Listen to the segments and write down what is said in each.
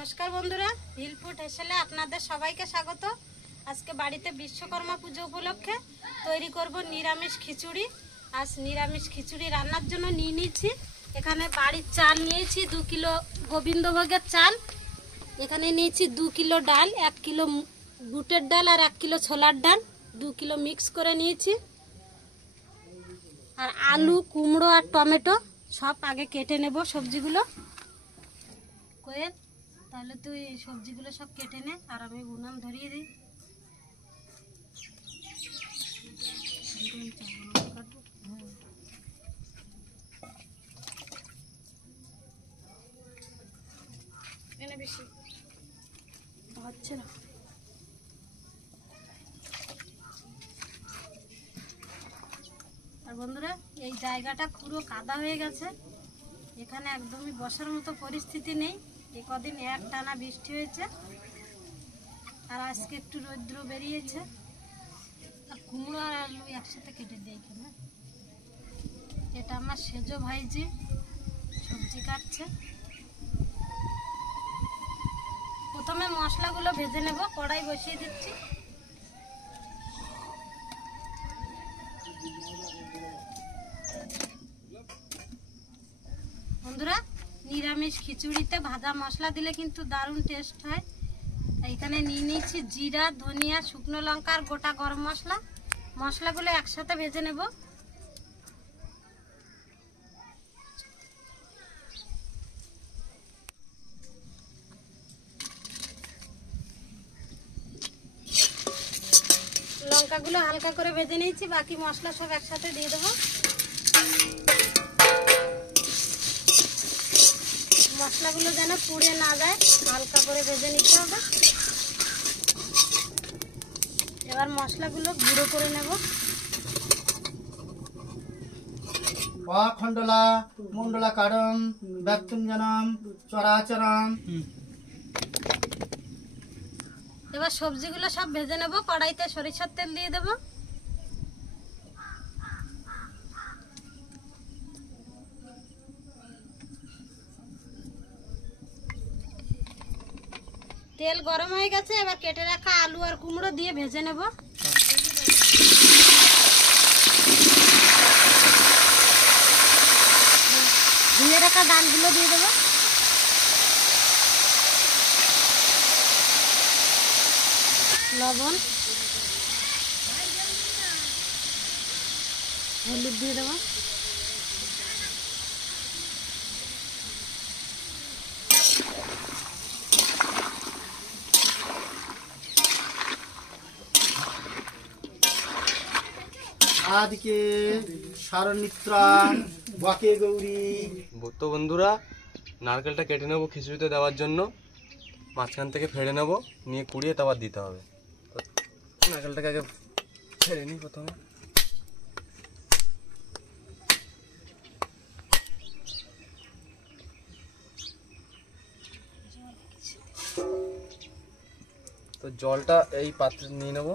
নমস্কার বন্ধুরা, hill food হেসেলে আপনাদের সবাইকে স্বাগত। আজকে বাড়িতে বিশ্বকর্মা পুজো উপলক্ষে তৈরি করব নিরামিষ খিচুড়ি। আজ নিরামিষ খিচুড়ি রান্নার জন্য নিয়ে নিয়েছি এখানে বাড়ির চাল নিয়েছি 2 কিলো গোবিন্দভোগের চাল। এখানে নিয়েছি 2 কিলো ডাল, 1 কিলো বুটের ডাল আর 1 কিলো ছোলার ডাল 2 কিলো মিক্স করে নিয়েছি। আর আলু, কুমড়ো আর টমেটো সব আগে কেটে নেব সবজিগুলো। কোয়েল, তাহলে তুই সবজিগুলো সব কেটে নে আর আমি উনান ধরিয়ে দিই। এনে বেশি হচ্ছে না। আর বন্ধুরা, এই জায়গাটা পুরো কাদা হয়ে গেছে, এখানে একদমই বসার মতো পরিস্থিতি নেই। এই কদিন একটানা বৃষ্টি হয়েছে আর আজকে একটু রৌদ্র বেরিয়েছে। আর কুমড়ো আর আলু একসাথে কেটে দিই এখানে। এটা আমার সেজো ভাইজি সবজি কাটছে। প্রথমে মশলাগুলো ভেজে নেব, কড়াই বসিয়ে দিচ্ছি। বন্ধুরা, নিরামিষ খিচুড়িতে ভাজা মশলা দিলে কিন্তু দারুণ টেস্ট হয়। এখানে নিয়ে নিয়েছি জিরা, ধনিয়া, শুকনো লঙ্কা আর গোটা গরম মশলা। মশলাগুলো একসাথে ভেজে নেব। লঙ্কাগুলো হালকা করে ভেজে নিয়েছি, বাকি মশলা সব একসাথে দিয়ে দেবো। মশলাগুলো যেন পুড়ে না যায়, হালকা করে ভেজে নিতে হবে। এবার মশলাগুলো গুঁড়ো করে নেব। অখণ্ডলা মণ্ডলা কারণ ব্যক্তুঞ্জনম চরাচরম। এবার সবজিগুলো সব ভেজে নেব। কড়াইতে সরিষার তেল দিয়ে দেব। তেল গরম হয়ে গেছে, এবার কেটে রাখা আলু আর কুমড়ো দিয়ে ভেজে নেব। ধুয়ে রাখা ডালগুলো দিয়ে দেবো। লবণ, হলুদ দিয়ে দেবো। আদিকে সারনিত্রাণ বকে গৌরী। তো বন্ধুরা, নারকেলটা কেটে নেবো খিচুড়িতে দেওয়ার জন্য। মাঝখান থেকে ফেড়ে নেবো, নিয়ে কুড়িয়ে তারপর দিতে হবে। তো নারকেলটাকে আগে ফেড়ে নিই প্রথমে। তো জলটা এই পাত্রে নিয়ে নেবো।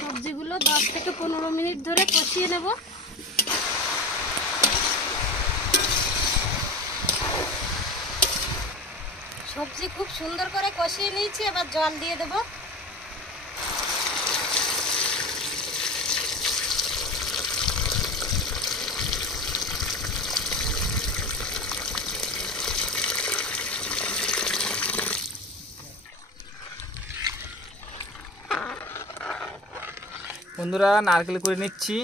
সবজিগুলো 10 থেকে 15 মিনিট ধরে কষিয়ে নেব। সবজি খুব সুন্দর করে কষিয়ে নিয়েছি, এবার জল দিয়ে দেব। বন্ধুরা, নারকেল করে নিচ্ছি,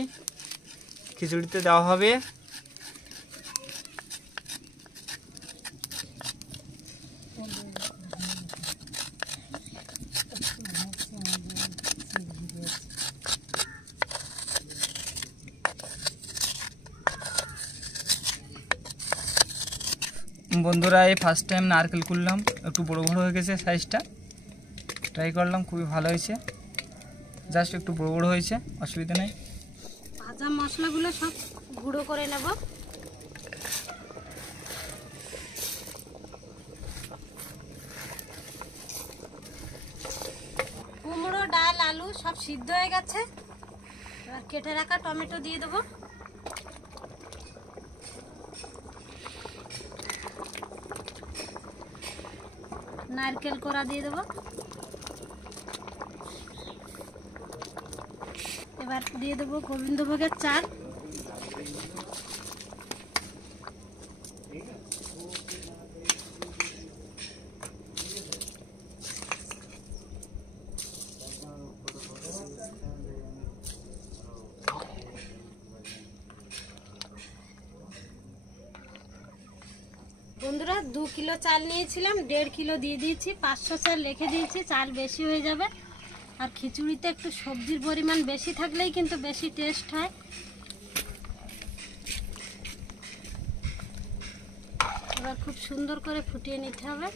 খিচুড়িতে দেওয়া হবে। বন্ধুরা, এই ফার্স্ট টাইম নারকেল করলাম, একটু বড় বড় হয়ে গেছে সাইজটা। ট্রাই করলাম, খুবই ভালো হয়েছে। জাস্ট একটু বড় বড় হয়েছে, অসুবিধা নেই। ভাজা মশলাগুলো সব গুঁড়ো করে নেব। কুমড়ো, ডাল, আলু সব সিদ্ধ হয়ে গেছে। এবার কেটে রাখা টমেটো দিয়ে দেবো। নারকেল কোড়া দিয়ে দেবো। এবার দিয়ে দেবো গোবিন্দভোগের চাল। বন্ধুরা 2 কিলো চাল নিয়েছিলাম, 1.5 কিলো দিয়ে দিয়েছি। 500 চাল রেখে দিয়েছি, চাল বেশি হয়ে যাবে। আর খিচুড়িতে একটু সবজির পরিমাণ বেশি থাকলেই কিন্তু বেশি টেস্ট হয়। এবার খুব সুন্দর করে ফুটিয়ে নিতে হবে।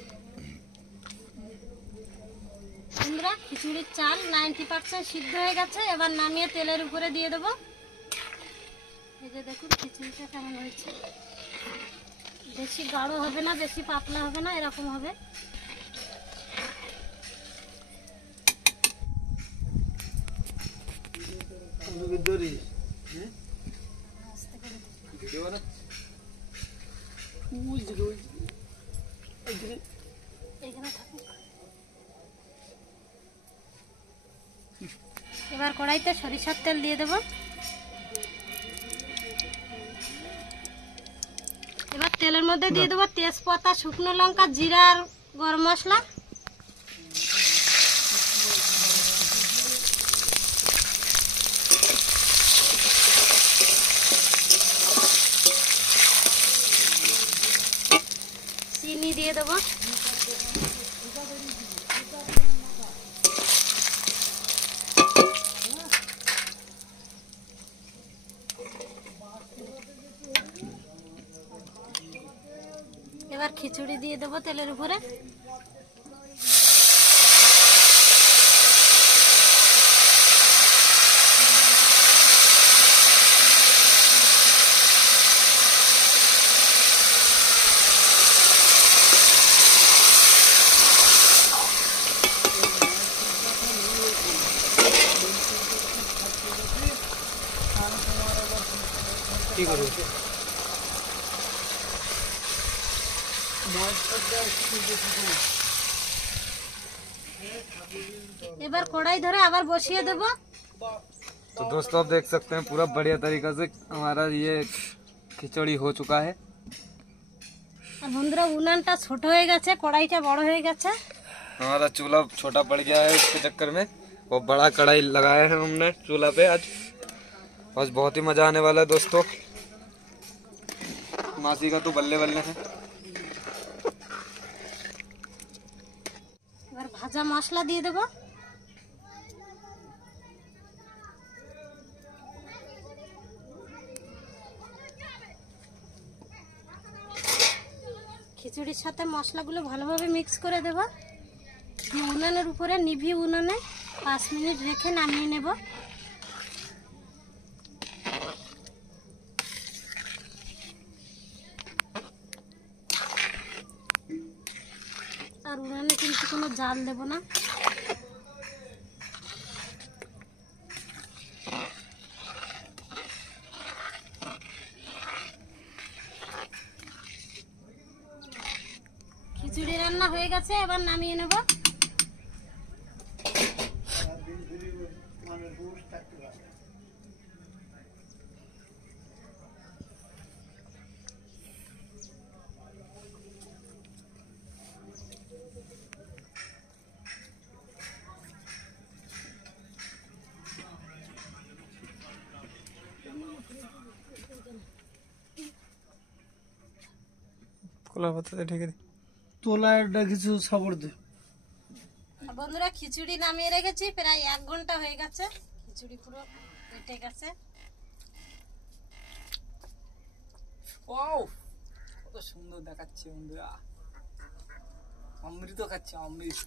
বন্ধুরা খিচুড়ির চাল 90% সিদ্ধ হয়ে গেছে। এবার নামিয়ে তেলের উপরে দিয়ে দেবো। এই যে দেখুন খিচুড়িটা কেমন হয়েছে। বেশি গাঢ় হবে না, বেশি পাতলা হবে না, এরকম হবে। এবার কড়াইতে সরিষার তেল দিয়ে দেব। এবার তেলের মধ্যে দিয়ে দেবো তেজপাতা, শুকনো লঙ্কা, জিরা আর গরম মশলা। চিনি দিয়ে দেবো। এবার খিচুড়ি দিয়ে দেবো তেলের উপরে। কি করবো? এবার কড়াই ধরে আবার বসিয়ে দেব। तो दोस्तों आप देख सकते हैं पूरा बढ़िया तरीका से हमारा ये खिचड़ी हो चुका है। আর বন্ধুরা উনানটা ছোট হয়ে গেছে, কড়াইটা বড় হয়ে গেছে। हमारा चूल्हा छोटा पड़ गया है, इसके चक्कर में वो बड़ा कढ़ाई लगाया है हमने चूल्हा पे आज। बस बहुत ही मजा आने वाला है दोस्तों। मासी का तो बल्ले बल्ले है। এবার ভাজা মশলা দিয়ে দেব। খিচুড়ির সাথে মশলাগুলো ভালোভাবে মিক্স করে দেব। দিয়ে উনানের উপরে নিভি উনানে 5 মিনিট রেখে নামিয়ে নেব। আর উনানে কিন্তু কোনো জাল দেব না। খিচুড়ি রান্না হয়ে গেছে, এবার নামিয়ে নেব। খোলা পাতাতে ঢেকে দিই। তোলাটা কিছু সাবর দে। বন্ধুরা খিচুড়ি নামিয়ে রেখেছি, প্রায় 1 ঘন্টা হয়ে গেছে। খিচুড়ি পুরো কেটে গেছে। ওয়াও, কত সুন্দর দেখাচ্ছে বন্ধুরা। অমৃত খাচ্ছে, অমৃত।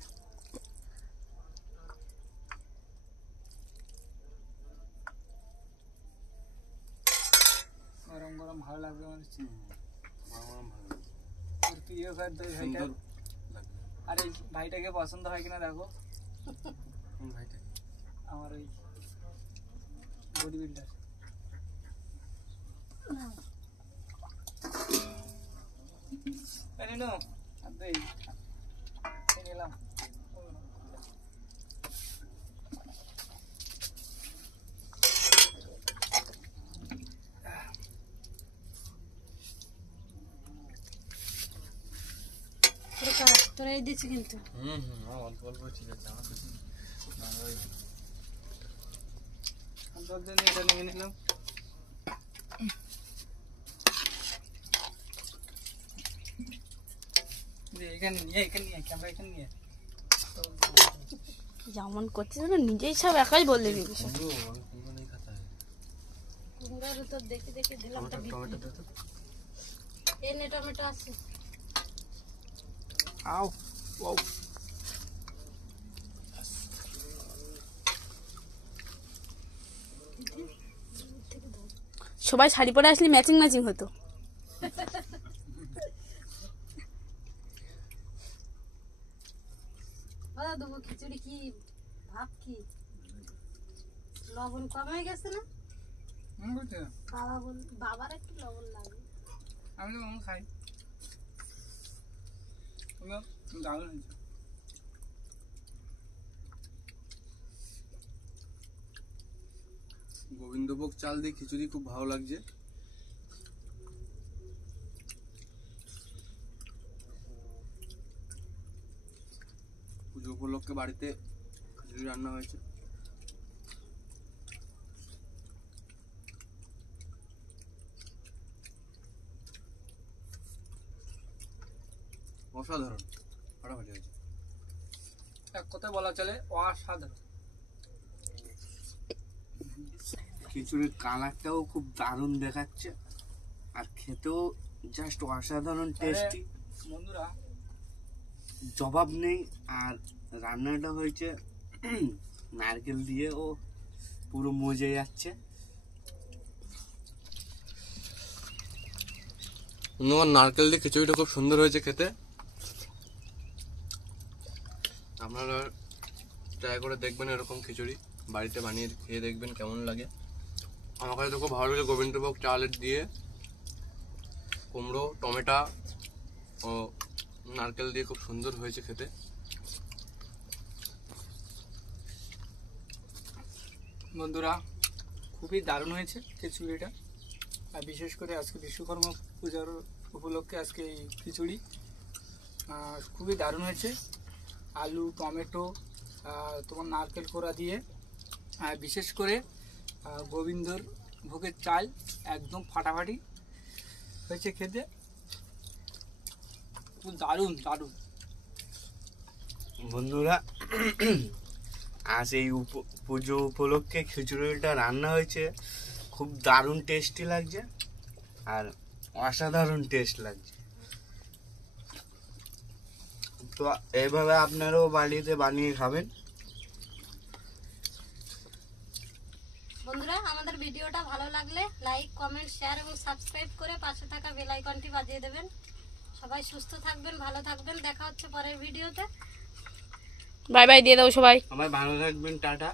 গরম গরম ভালো লাগবে মনে হচ্ছে। আর তুইও খার দই ভাইটা। আরে ভাইটাকে পছন্দ হয় কিনা দেখো। Body builder. এনে নো আদেই নিলাম। তোরা এই দিচ্ছি কিন্তু অল্প অল্প ঠিক আছে, আমার কিছু ভালোই এটা নিয়ে নিলাম। এখানে নিয়ে ক্যামেরা এখানে নিয়ে যেমন করছিস না নিজেই সব একাই বললে দিবি সব। কুমড়ো নেই খাতা কুমড়োর তো দেখে দেখে দিলাম তো টমেটো দে তো। এনে টমেটো আছে। আও ওয়াও সবাই শাড়ি পরে আসলে ম্যাচিং ম্যাচিং হতো। দাদা দেবো খিচুড়ি কি ভাব কি লবণ কম হয়ে গেছে না? বাবার একটু লবণ লাগে। আমি তো খাই দারুণ হয়েছে। গোবিন্দভোগ চাল দিয়ে খিচুড়ি খুব ভালো লাগছে। পুজো উপলক্ষে বাড়িতে খিচুড়ি রান্না হয়েছে। অসাধারণ, ফাটাফাটি হয়েছে। এক কথায় বলা চলে অসাধারণ। খিচুড়ির কালারটাও খুব দারুণ দেখাচ্ছে, আর খেতেও জাস্ট অসাধারণ টেস্টি, বন্ধুরা জবাব নেই। আর রান্নাটা হয়েছে নারকেল দিয়ে, ও পুরো মজে যাচ্ছে। নারকেল দিয়ে খিচুড়িটা খুব সুন্দর হয়েছে খেতে। আপনারা ট্রাই করে দেখবেন এরকম খিচুড়ি, বাড়িতে বানিয়ে খেয়ে দেখবেন কেমন লাগে। আমার কাছে তো খুব ভালো লাগে। গোবিন্দভোগ চালের দিয়ে কুমড়ো, টমেটো ও নারকেল দিয়ে খুব সুন্দর হয়েছে খেতে। বন্ধুরা খুবই দারুণ হয়েছে খিচুড়িটা। আর বিশেষ করে আজকে বিশ্বকর্মা পূজার উপলক্ষে আজকে এই খিচুড়ি খুবই দারুণ হয়েছে। আলু, টমেটো, তোমার নারকেল কোড়া দিয়ে, আর বিশেষ করে গোবিন্দর ভোগের চাল একদম ফাটাফাটি হয়েছে খেতে, খুব দারুণ দারুণ। বন্ধুরা আজ এই পুজো উপলক্ষে খিচুড়িটা রান্না হয়েছে, খুব দারুণ টেস্টি লাগছে আর অসাধারণ টেস্ট লাগছে। তো এইভাবে আপনারাও বাড়িতে বানিয়ে খাবেন। বন্ধুরা আমাদের ভিডিওটা ভালো লাগলে লাইক, কমেন্ট, শেয়ার এবং সাবস্ক্রাইব করে পাশে থাকা বেল আইকনটি বাজিয়ে দেবেন। সবাই সুস্থ থাকবেন, ভালো থাকবেন। দেখা হচ্ছে পরের ভিডিওতে। বাই বাই দিয়ে দাও সবাই। সবাই ভালো থাকবেন, টাটা।